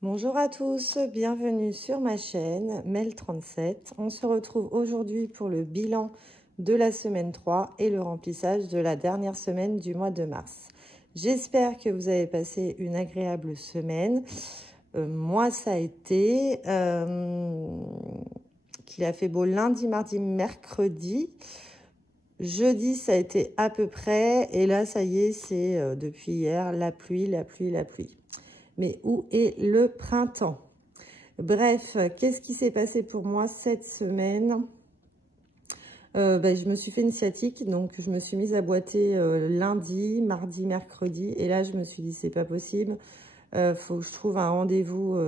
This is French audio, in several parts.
Bonjour à tous, bienvenue sur ma chaîne Mel37. On se retrouve aujourd'hui pour le bilan de la semaine 3 et le remplissage de la dernière semaine du mois de mars. J'espère que vous avez passé une agréable semaine. Moi, ça a été qu'il a fait beau lundi, mardi, mercredi. Jeudi, ça a été à peu près. Et là, ça y est, c'est depuis hier, la pluie, la pluie, la pluie. Mais où est le printemps? Bref, qu'est-ce qui s'est passé pour moi cette semaine? Je me suis fait une sciatique, donc je me suis mise à boiter lundi, mardi, mercredi. Et là, je me suis dit, c'est pas possible. Faut que je trouve un rendez-vous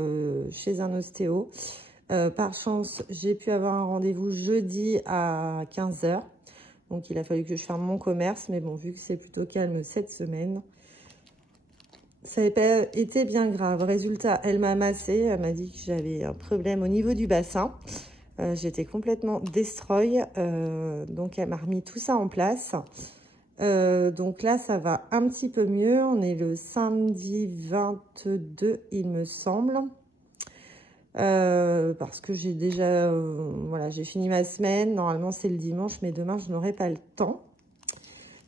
chez un ostéo. Par chance, j'ai pu avoir un rendez-vous jeudi à 15 h. Donc, il a fallu que je ferme mon commerce. Mais bon, vu que c'est plutôt calme cette semaine, ça n'avait pas été bien grave. Résultat, elle m'a massé. Elle m'a dit que j'avais un problème au niveau du bassin. J'étais complètement destroy. Donc, elle m'a remis tout ça en place. Donc là, ça va un petit peu mieux. On est le samedi 22, il me semble. Parce que j'ai déjà... voilà, j'ai fini ma semaine. Normalement, c'est le dimanche, mais demain, je n'aurai pas le temps.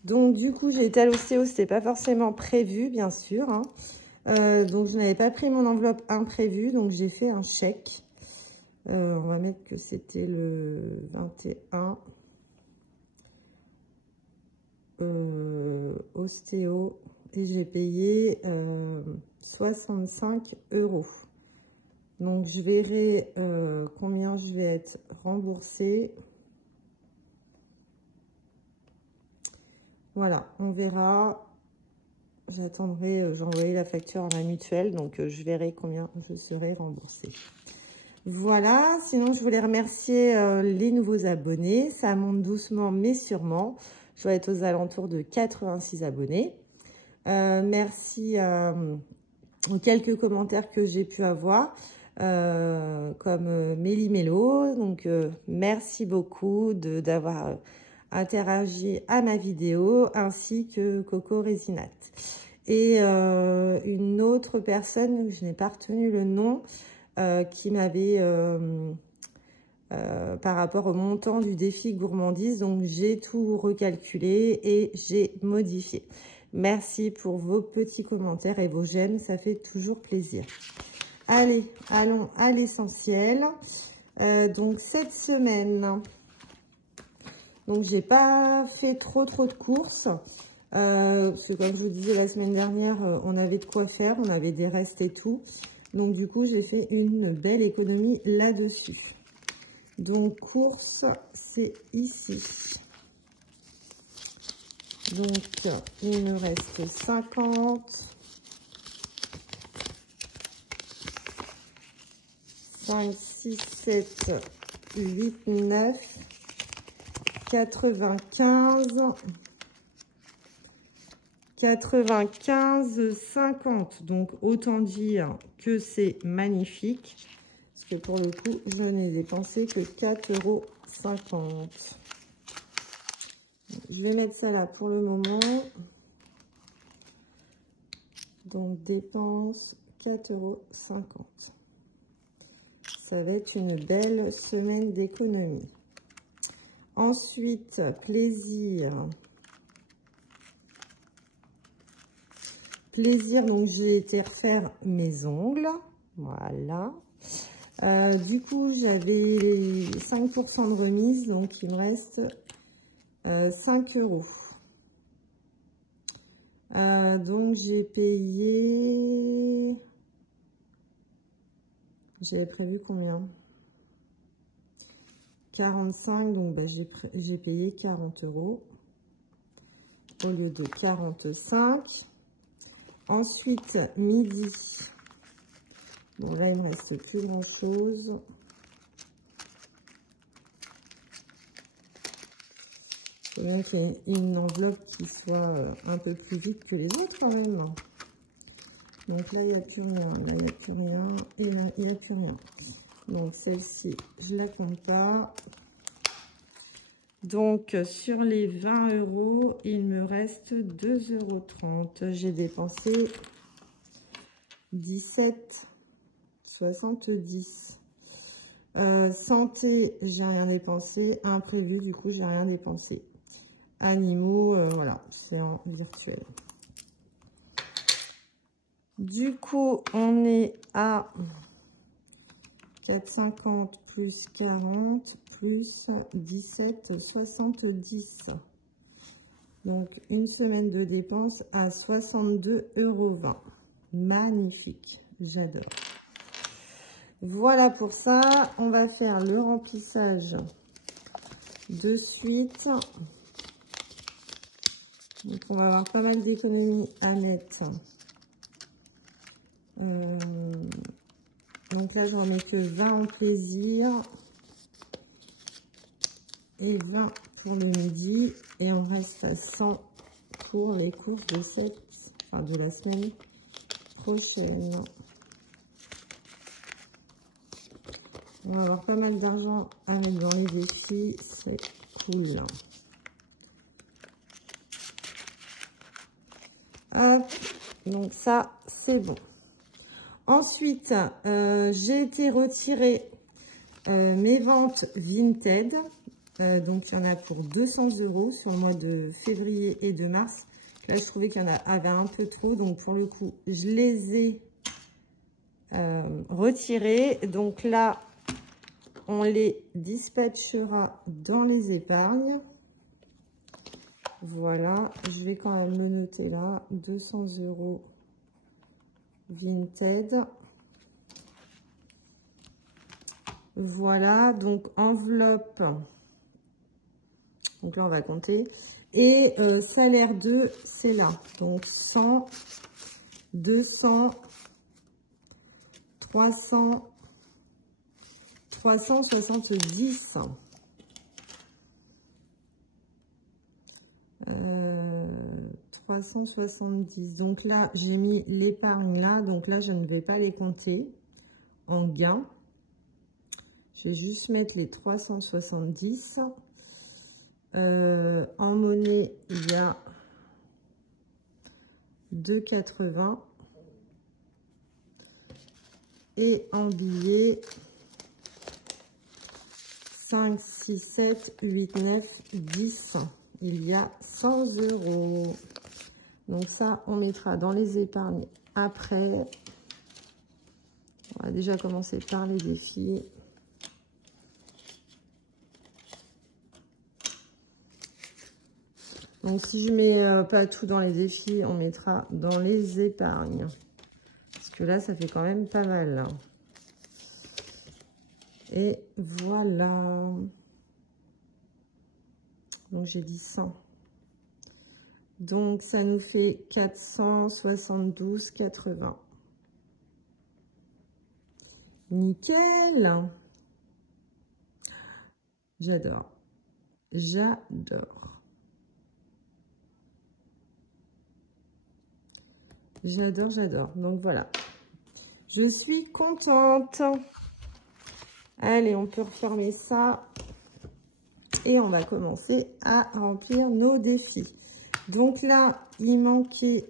Donc, du coup, j'ai été à l'ostéo. C'était pas forcément prévu, bien sûr. Hein. Donc, je n'avais pas pris mon enveloppe imprévue. Donc, j'ai fait un chèque. On va mettre que c'était le 21. Ostéo. Et j'ai payé 65 €. Donc, je verrai combien je vais être remboursée. Voilà, on verra. J'attendrai, j'ai envoyé la facture à ma mutuelle, donc je verrai combien je serai remboursée. Voilà, sinon je voulais remercier les nouveaux abonnés. Ça monte doucement mais sûrement. Je dois être aux alentours de 86 abonnés. Merci aux quelques commentaires que j'ai pu avoir, comme Méli Mélo. Donc, merci beaucoup d'avoir interagi à ma vidéo, ainsi que Coco Résinate. Et une autre personne, je n'ai pas retenu le nom, qui m'avait... par rapport au montant du défi gourmandise, donc j'ai tout recalculé et j'ai modifié. Merci pour vos petits commentaires et vos j'aime, ça fait toujours plaisir. Allez, allons à l'essentiel. Donc cette semaine, donc j'ai pas fait trop de courses, parce que comme je vous disais la semaine dernière, on avait de quoi faire, on avait des restes et tout. Donc du coup, j'ai fait une belle économie là-dessus. Donc, course, c'est ici. Donc, il me reste 50. 5, 6, 7, 8, 9. 95. 95, 50. Donc, autant dire que c'est magnifique. Parce que pour le coup, je n'ai dépensé que 4,50 €. Je vais mettre ça là pour le moment. Donc, dépense 4,50 €. Ça va être une belle semaine d'économie. Ensuite, plaisir. Plaisir, donc j'ai été refaire mes ongles. Voilà. Du coup, j'avais 5% de remise, donc il me reste 5 €. Donc, j'ai payé... J'avais prévu combien? 45, donc j'ai payé 40 € au lieu de 45. Ensuite, midi. Bon, là, il me reste plus grand-chose. Il faut bien qu'il y ait une enveloppe qui soit un peu plus vite que les autres quand même. Donc là, il n'y a plus rien. Là, il n'y a plus rien. Et là, il n'y a plus rien. Donc, celle-ci, je ne la compte pas. Donc, sur les 20 €, il me reste 2,30 €. J'ai dépensé 17 70. Santé, j'ai rien dépensé. Imprévu, du coup, j'ai rien dépensé. Animaux, voilà, c'est en virtuel. Du coup, on est à 4,50 plus 40 plus 17,70. Donc, une semaine de dépenses à 62,20 €. Magnifique, j'adore. Voilà pour ça. On va faire le remplissage de suite. Donc, on va avoir pas mal d'économies à mettre. Donc là, je n'en mets que 20 en plaisir. Et 20 pour le midi. Et on reste à 100 pour les courses de la semaine prochaine. On va avoir pas mal d'argent à mettre dans les défis. C'est cool. Hop. Donc ça, c'est bon. Ensuite, j'ai été retirer mes ventes Vinted. Donc, il y en a pour 200 € sur le mois de février et de mars. Là, je trouvais qu'il y en avait un peu trop. Donc, pour le coup, je les ai retirés. Donc là, on les dispatchera dans les épargnes. Voilà. Je vais quand même le noter là. 200 € Vinted. Voilà. Donc, enveloppe. Donc là, on va compter. Et salaire 2, c'est là. Donc 100, 200, 300, 370. 370. Donc là, j'ai mis l'épargne là. Donc là, je ne vais pas les compter en gain. Je vais juste mettre les 370. En monnaie, il y a 2,80 et en billets 5, 6, 7, 8, 9, 10. Il y a 100 €. Donc ça, on mettra dans les épargnes après. On va déjà commencer par les défis. Donc, si je mets pas tout dans les défis, on mettra dans les épargnes. Parce que là, ça fait quand même pas mal. Là. Et voilà. Donc, j'ai dit 100. Donc, ça nous fait 472,80. Nickel. J'adore. J'adore. J'adore, j'adore. Donc, voilà. Je suis contente. Allez, on peut refermer ça. Et on va commencer à remplir nos défis. Donc là, il manquait...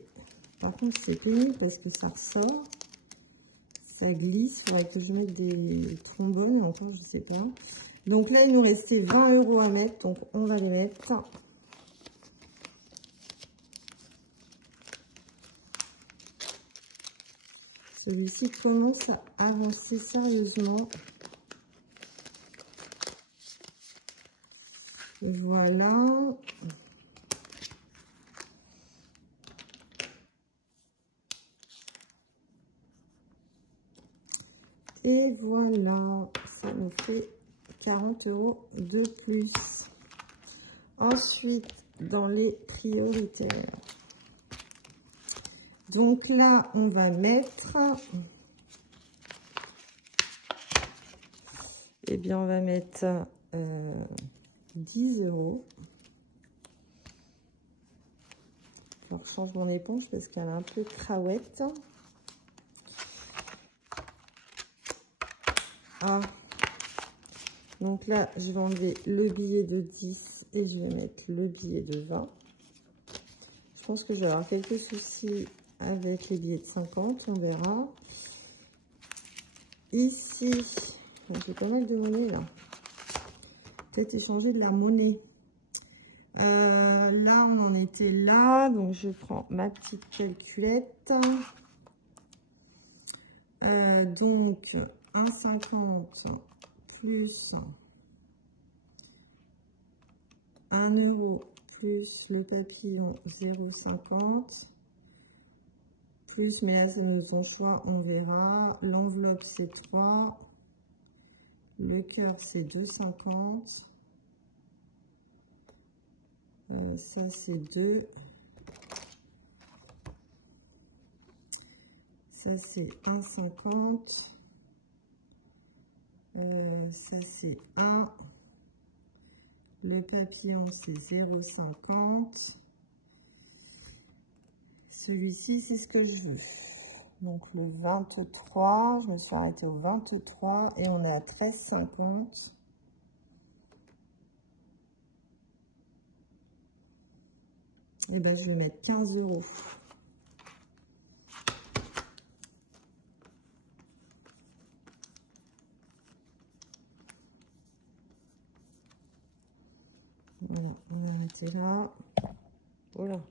Par contre, c'est pénible parce que ça ressort. Ça glisse. Il faudrait que je mette des trombones. Encore, je ne sais pas. Donc là, il nous restait 20 € à mettre. Donc, on va les mettre. Celui-ci commence à avancer sérieusement. Et voilà. Et voilà. Ça nous fait 40 € de plus. Ensuite, dans les prioritaires. Donc là, on va mettre... Eh bien, on va mettre 10 €. Je rechange mon éponge parce qu'elle est un peu craouette. Ah. Donc là, je vais enlever le billet de 10 et je vais mettre le billet de 20. Je pense que je vais avoir quelques soucis avec les billets de 50, on verra. ici, j'ai pas mal de monnaie là. Peut-être échanger de la monnaie. Là, on en était là. Donc, je prends ma petite calculette. Donc, 1,50 plus 1 euro plus le papillon 0,50 plus, mais là, c'est ton choix, on verra. L'enveloppe, c'est 3. Le cœur, c'est 2,50. Ça, c'est 2. Ça, c'est 1,50. Ça, c'est 1. Le papillon, c'est 0,50. Celui-ci, c'est ce que je veux. Donc, le 23, je me suis arrêtée au 23 et on est à 13,50. Et ben, je vais mettre 15 euros. Voilà, on va arrêter là. Voilà.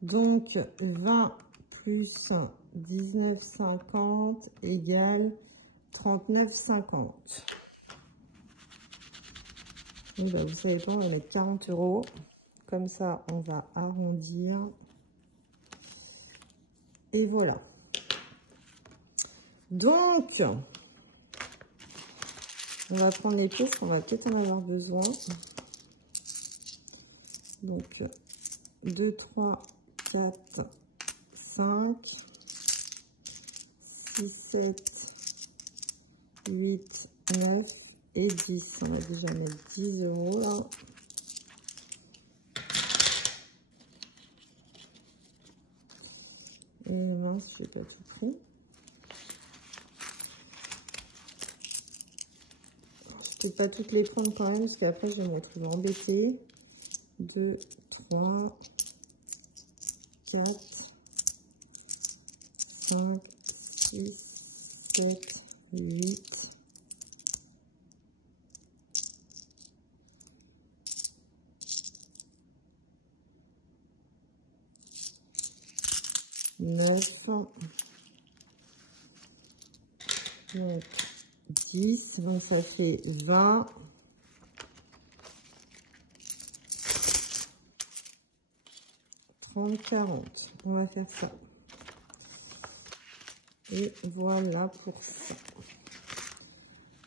Donc, 20 plus 19,50 égale 39,50. Ben, vous savez pas, on va mettre 40 euros. Comme ça, on va arrondir. Et voilà. Donc, on va prendre les pièces qu'on va peut-être en avoir besoin. Donc, 2, 3, 4, 5, 6, 7, 8, 9 et 10. On va déjà mettre 10 euros là. Et mince, je n'ai pas tout pris. Je ne peux pas toutes les prendre quand même, parce qu'après, je vais me retrouver embêtée. 2, 3, 4, 5, 6, 7, 8. 9, donc 10, donc ça fait 20, 30, 40. On va faire ça. Et voilà pour ça.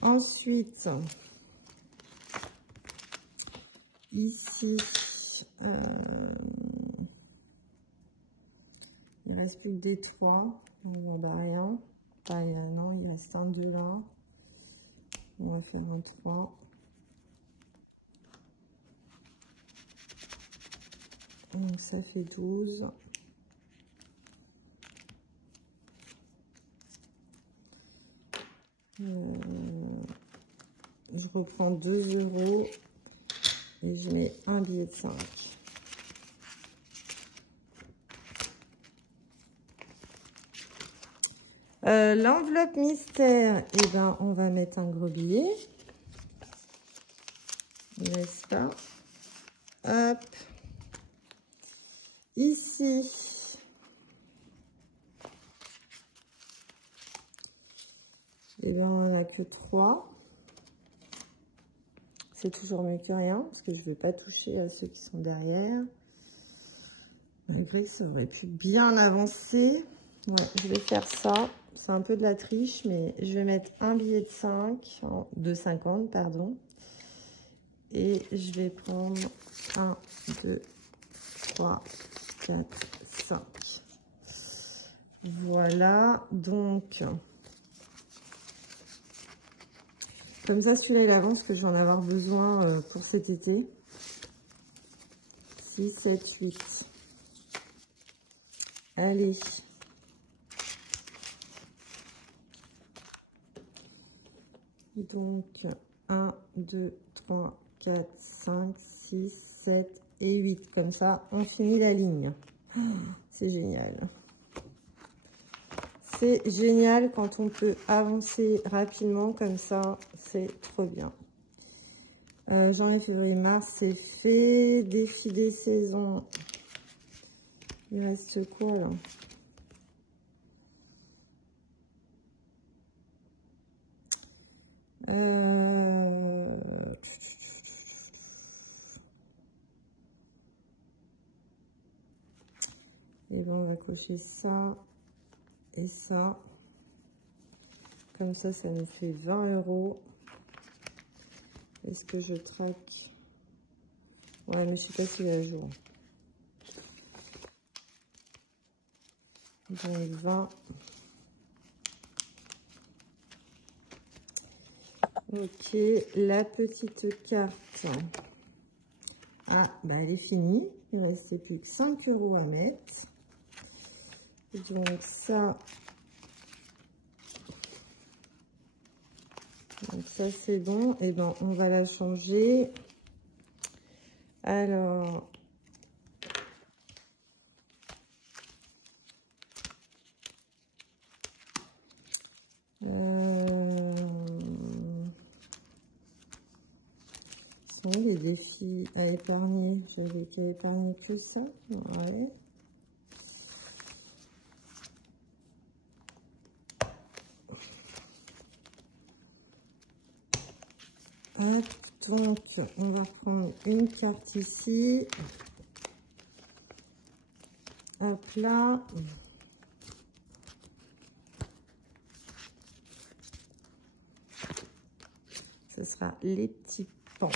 Ensuite, ici, il ne reste plus que des 3. On va rien. Enfin, non, il reste un 2 là. On va faire un 3. Donc ça fait 12. Je reprends 2 euros et je mets un billet de 5. L'enveloppe mystère, eh ben, on va mettre un gros billet. N'est-ce pas? Hop. Ici. Eh ben, on n'a que 3. C'est toujours mieux que rien, parce que je ne vais pas toucher à ceux qui sont derrière. Malgré que ça aurait pu bien avancer. Ouais, je vais faire ça. C'est un peu de la triche, mais je vais mettre un billet de 5, de 50, pardon. Et je vais prendre 1, 2, 3, 4, 5. Voilà, donc, comme ça, celui-là, il avance, que je vais en avoir besoin pour cet été. 6, 7, 8. Allez. Donc, 1, 2, 3, 4, 5, 6, 7 et 8. Comme ça, on finit la ligne. C'est génial. C'est génial quand on peut avancer rapidement comme ça. C'est trop bien. Janvier, février, mars, c'est fait. Défi des saisons. Il reste quoi là? Et bon, on va cocher ça et ça. Comme ça, ça nous fait 20 €. Est-ce que je traque? Ouais, mais je sais pas s'il est à jour. Donc 20. Ok, la petite carte. Ah, bah elle est finie. Il ne restait plus que 5 € à mettre. Donc ça. Donc ça c'est bon. Et ben on va la changer. Alors. Sont les défis à épargner? J'avais qu'à épargner que ça. Ouais. Hop, donc on va prendre une carte ici. Hop là. Ce sera les petits pans.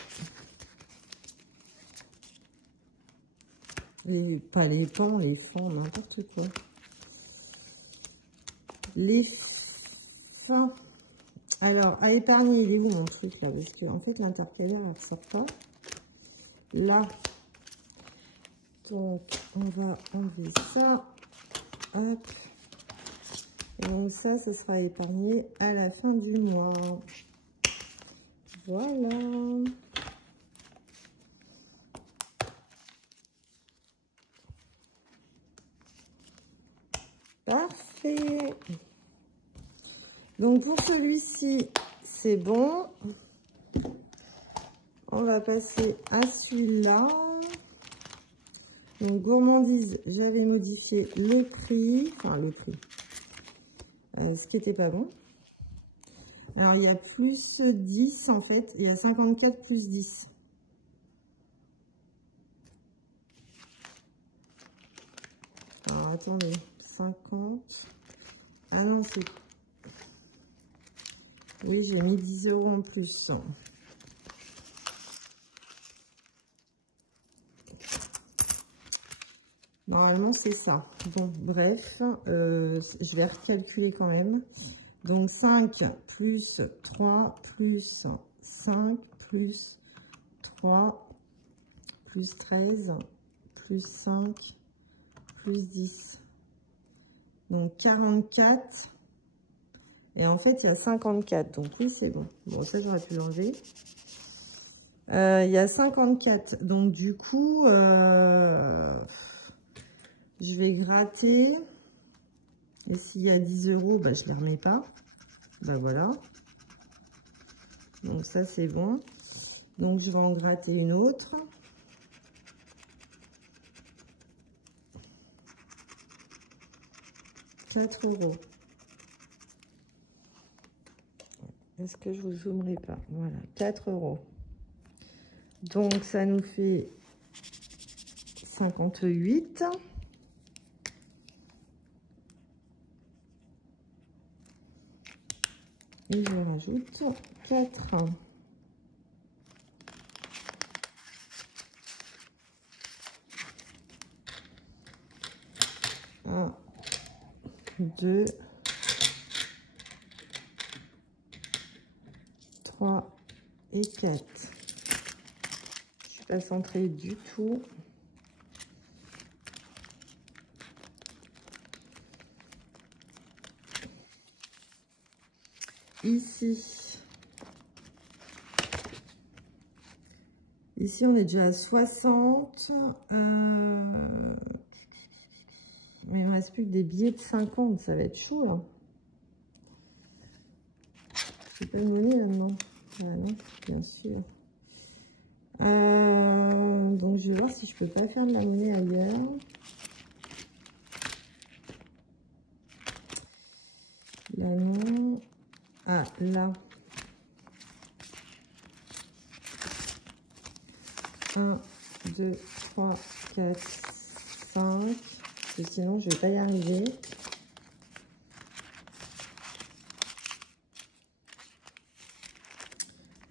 Pas les pans, les fonds, n'importe quoi. Les fins. Alors, à épargner, il est où mon truc là? Parce que en fait, l'intercalaire, elle ne ressort pas. Là. Donc, on va enlever ça. Hop. Et donc ça, ce sera épargné à la fin du mois. Voilà. Parfait. Donc pour celui-ci, c'est bon. On va passer à celui-là. Donc gourmandise, j'avais modifié le prix. Enfin le prix. Ce qui n'était pas bon. Alors il y a plus 10 en fait. Il y a 54 plus 10. Alors attendez. 50. Ah non, c'est... Oui, j'ai mis 10 € en plus. Normalement, c'est ça. Bon, bref, je vais recalculer quand même. Donc, 5 plus 3 plus 5 plus 3 plus 13 plus 5 plus 10. Donc, 44. Et en fait, il y a 54. Donc, oui, c'est bon. Bon, ça, j'aurais pu l'enlever. Il y a 54. Donc, du coup, je vais gratter. Et s'il y a 10 €, bah, je ne les remets pas. Bah, voilà. Donc, ça, c'est bon. Donc, je vais en gratter une autre. €4. Est-ce que je vous zoomerai pas? Voilà, 4 €. Donc, ça nous fait 58. Et je rajoute 4. Un, 2, 3 et 4. Je suis pas centrée du tout. Ici, on est déjà à 60. Mais il ne me reste plus que des billets de 50. Ça va être chaud, là. J'ai pas de monnaie là-dedans. Ah non, bien sûr. Donc je vais voir si je peux pas faire de la monnaie ailleurs. Là non. Ah là. 1, 2, 3, 4, 5. Parce que sinon je vais pas y arriver.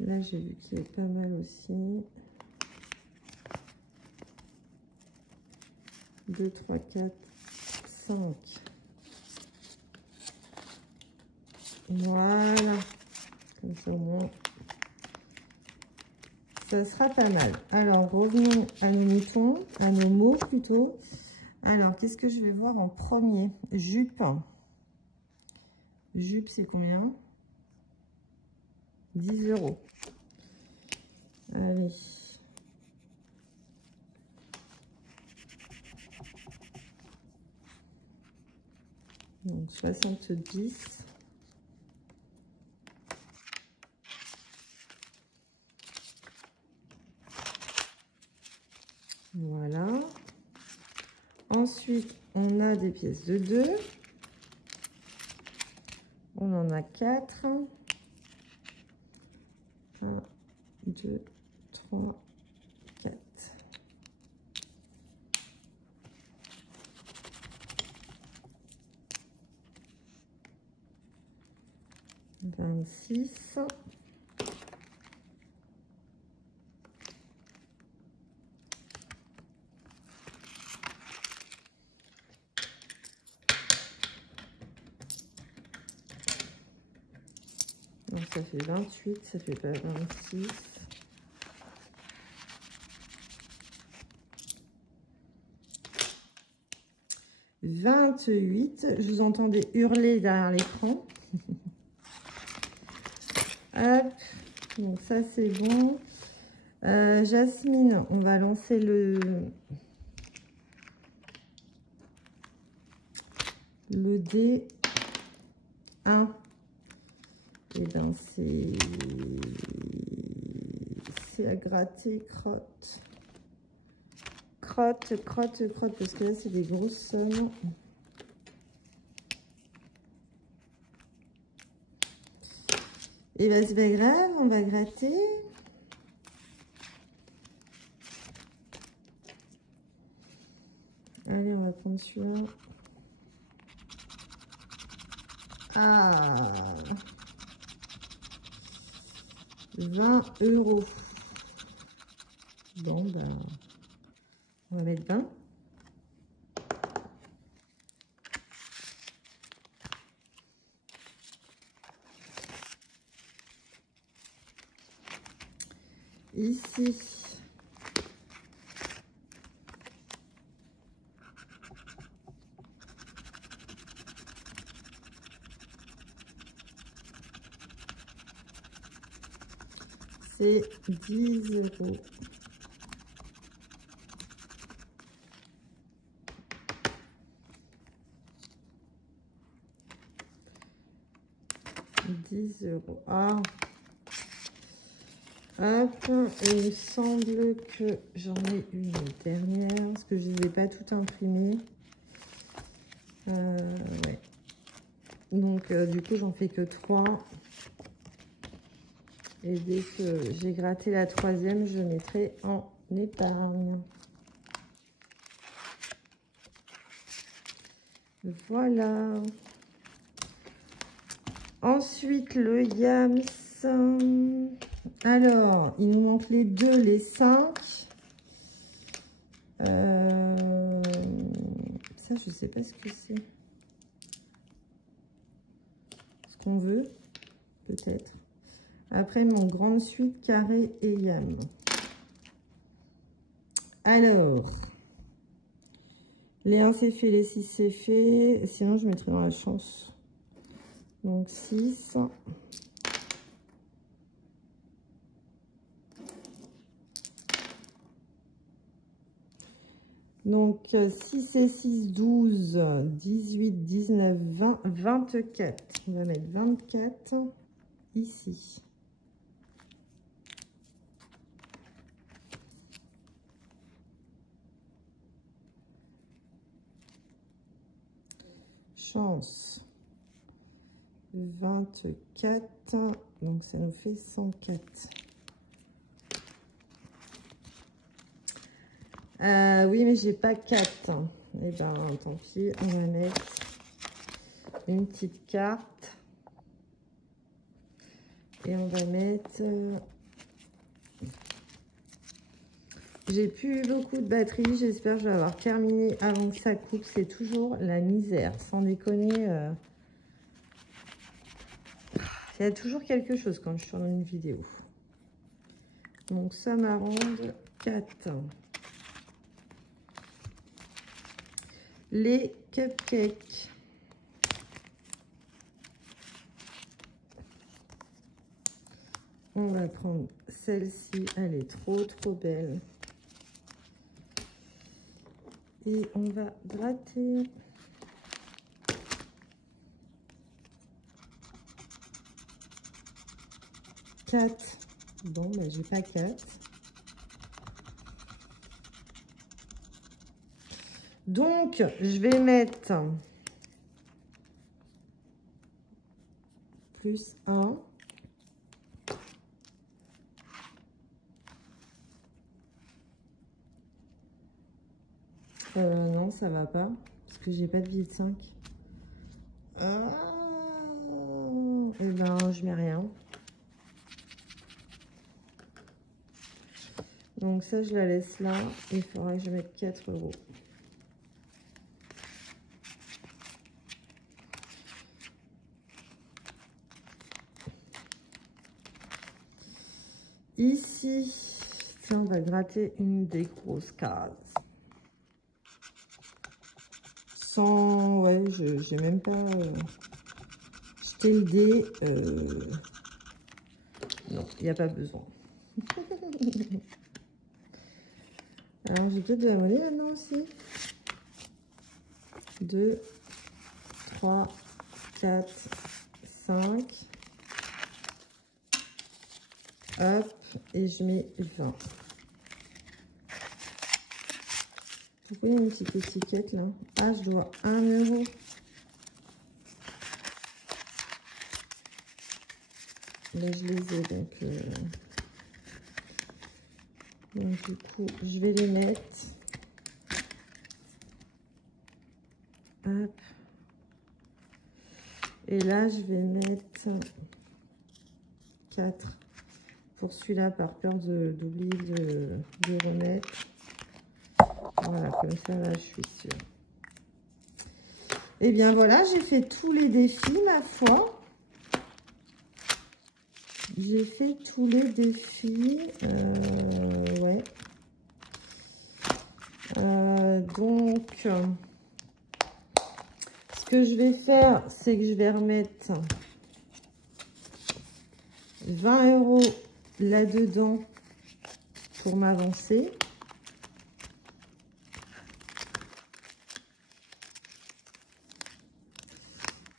Là j'ai vu qu'il y avait pas mal aussi. 2, 3, 4, 5. Voilà. Comme ça au moins, ça sera pas mal. Alors, revenons à nos moutons, à nos mots plutôt. Alors, qu'est-ce que je vais voir en premier? Jupe. Jupe, c'est combien? 10 €. Allez. Donc, 70. Voilà. Ensuite, on a des pièces de 2. On en a 4. 1, 2, 3, 4. « 26. » Donc ça fait 28, ça fait pas 26. « 28. » Je vous entendais hurler derrière l'écran. Hop. Donc ça c'est bon. Jasmine, on va lancer le dé 1. Et bien c'est à gratter, crotte. Crotte, parce que là c'est des grosses sommes. Et bien c'est pas grave, on va gratter. Allez, on va prendre celui-là. Ah, 20 €. Bon, ben, on va mettre 20. Ici. C'est 10 €. Ah. Hop. Et il me semble que j'en ai une dernière. Parce que je ne les ai pas toutes imprimées. Ouais. Donc, du coup, j'en fais que 3. Et dès que j'ai gratté la 3e, je mettrai en épargne. Voilà. Ensuite, le Yams. Alors, il nous manque les 2, les 5. Ça, je sais pas ce que c'est. Ce qu'on veut, peut-être. Après, mon grande suite, carré et yam. Alors, les 1 c'est fait, les 6 c'est fait. Sinon, je mettrai dans la chance. Donc, 6. Donc, 6 et 6, 12, 18, 19, 20, 24. On va mettre 24. ici. Chance 24, donc ça nous fait 104. Oui, mais j'ai pas 4. Eh ben, tant pis, on va mettre une petite carte. Et on va mettre... J'ai plus beaucoup de batterie. J'espère que je vais avoir terminé avant que ça coupe. C'est toujours la misère. Sans déconner. Il y a toujours quelque chose quand je tourne une vidéo. Donc ça m'arrange 4. Les cupcakes. On va prendre celle-ci. Elle est trop belle. Et on va gratter. Bon, ben, j'ai pas 4. Donc, je vais mettre plus 1. Non, ça va pas. Parce que j'ai pas de billet de 5. Eh ben, je mets rien. Donc ça, je la laisse là. Il faudra que je mette 4 €. Ici, tiens, on va gratter une des grosses cases. Sans, ouais, j'ai même pas jeté le dé. Non, il n'y a pas besoin. Alors, j'ai peut-être de la monnaie maintenant aussi. 2, 3, 4, 5. Hop, et je mets 20. Pourquoi il y a une petite étiquette là? Ah, je dois 1 €. Mais je les ai, donc du coup, je vais les mettre. Hop. Et là, je vais mettre 4 pour celui-là, par peur d'oublier de remettre. Voilà, comme ça, là, je suis sûre. Et bien voilà, j'ai fait tous les défis, ma foi. J'ai fait tous les défis. Ouais. Donc, ce que je vais faire, c'est que je vais remettre 20 € là-dedans pour m'avancer.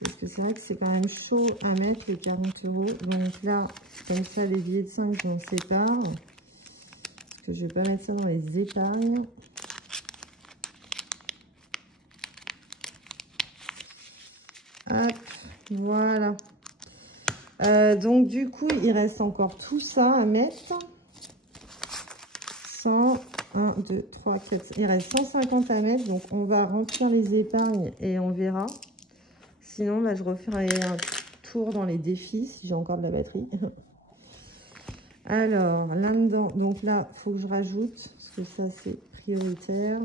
Parce que c'est vrai que c'est quand même chaud à mettre les 40 €. Donc là, comme ça, les billets de 5, j'en sépare. Parce que je ne vais pas mettre ça dans les épargnes. Hop, voilà. Donc du coup, il reste encore tout ça à mettre. 100, 1, 2, 3, 4. Il reste 150 à mettre. Donc on va remplir les épargnes et on verra. Sinon, bah, je referai un tour dans les défis si j'ai encore de la batterie. Alors, là-dedans, donc là, il faut que je rajoute, parce que ça, c'est prioritaire.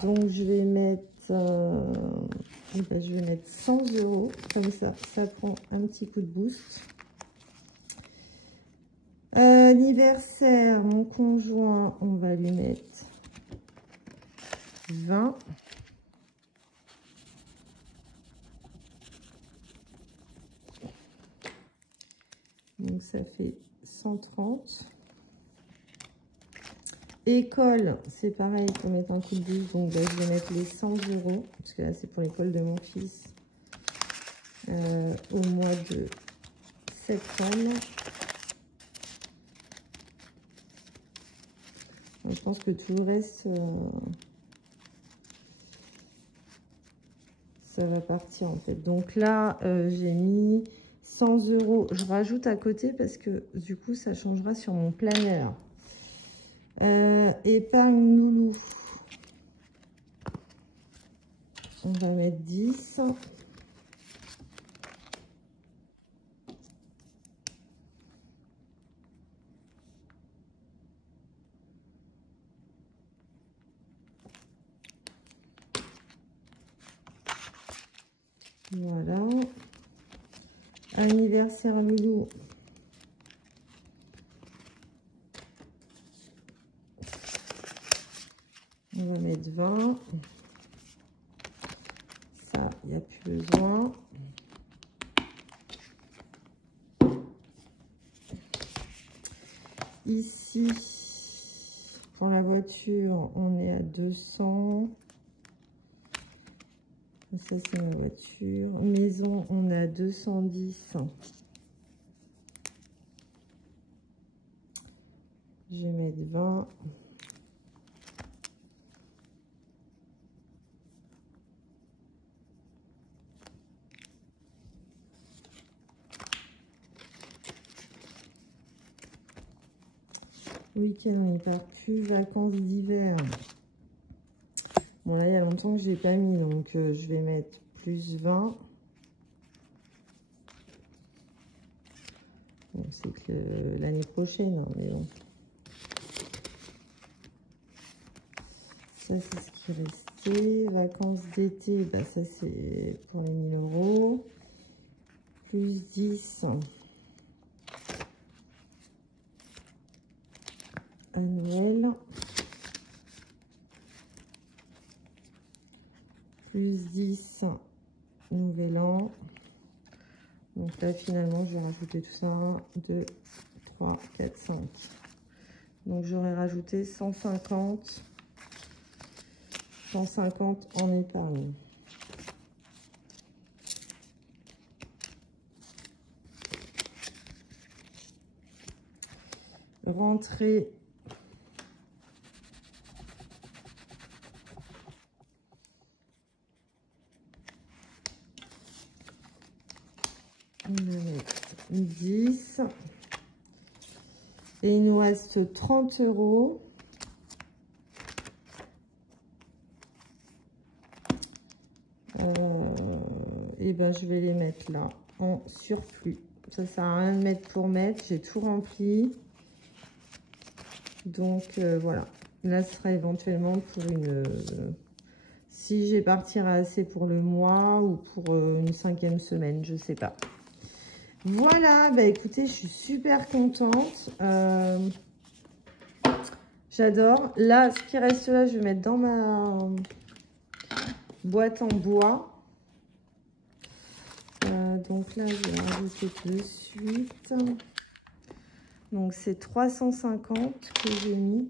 Donc, je vais mettre, je vais mettre 100 €. Comme ça, ça prend un petit coup de boost. Anniversaire, mon conjoint, on va lui mettre 20. Donc, ça fait 130. École, c'est pareil, il faut mettre un coup de boost. Donc, là, je vais mettre les 100 €. Parce que là, c'est pour l'école de mon fils. Au mois de septembre. Je pense que tout le reste, ça va partir en fait. Donc là, j'ai mis 100 €. Je rajoute à côté parce que du coup, ça changera sur mon planeur. Épargne loulou. On va mettre 10. Voilà. Anniversaire loulou. On va mettre 20. Ça, il n'y a plus besoin. Ici, pour la voiture, on est à 200. Ça, c'est ma voiture. Maison, on est à 210. Je vais mettre 20. Week-end, on n'y part plus. Vacances d'hiver. Bon, là, il y a longtemps que je n'ai pas mis, donc je vais mettre plus 20. Bon, c'est que l'année prochaine, hein, mais bon. Ça, c'est ce qui restait. Vacances d'été, bah, ça, c'est pour les 1000 €. Plus 10. À Noël. Plus 10, nouvel an. Donc là, finalement, je vais rajouter tout ça. 1, 2, 3, 4, 5. Donc, j'aurais rajouté 150. 150 en épargne. Rentrée. On va mettre 10. Et il nous reste 30 €. Et ben je vais les mettre là en surplus. Ça sert à rien de mettre pour mettre. J'ai tout rempli. Donc voilà. Là, ce sera éventuellement pour une... si j'ai partirai assez pour le mois ou pour une 5e semaine, je sais pas. Voilà, bah écoutez, je suis super contente. J'adore. Là, ce qui reste là, je vais mettre dans ma boîte en bois. Donc là, je vais rajouter de suite. Donc, c'est 350 que j'ai mis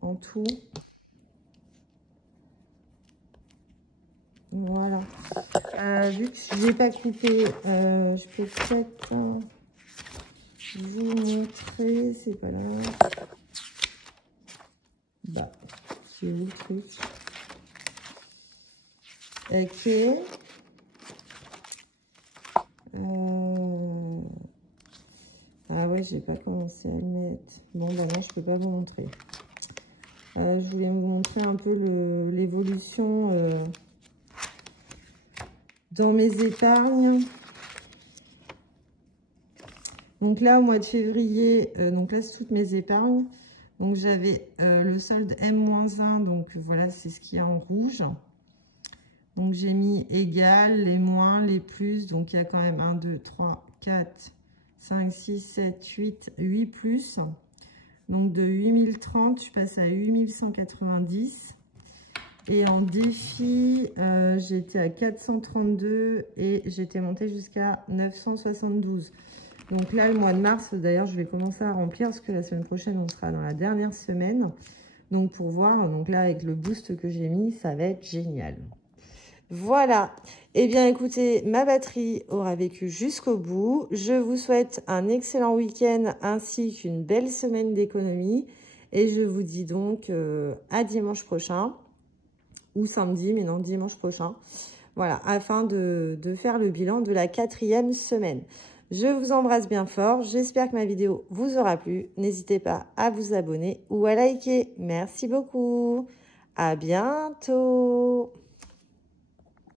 en tout. Voilà. Vu que je n'ai pas coupé, je peux peut-être vous montrer. C'est pas là. Bah, c'est où le truc? Ok. Ah ouais, j'ai pas commencé à le mettre. Bon, bah non, je peux pas vous montrer. Je voulais vous montrer un peu l'évolution dans mes épargnes. Donc là, au mois de février, donc là, c'est toutes mes épargnes. Donc j'avais le solde M-1, donc voilà, c'est ce qu'il y a en rouge. Donc j'ai mis égal, les moins, les plus. Donc il y a quand même 1, 2, 3, 4, 5, 6, 7, 8 plus. Donc de 8030, je passe à 8190. Et en défi, j'étais à 432 et j'étais montée jusqu'à 972. Donc là, le mois de mars, d'ailleurs, je vais commencer à remplir parce que la semaine prochaine, on sera dans la dernière semaine. Donc pour voir, donc là, avec le boost que j'ai mis, ça va être génial. Voilà. Eh bien, écoutez, ma batterie aura vécu jusqu'au bout. Je vous souhaite un excellent week-end ainsi qu'une belle semaine d'économie. Et je vous dis donc à dimanche prochain. Ou samedi, mais non, dimanche prochain. Voilà, afin de faire le bilan de la 4e semaine. Je vous embrasse bien fort. J'espère que ma vidéo vous aura plu. N'hésitez pas à vous abonner ou à liker. Merci beaucoup. À bientôt.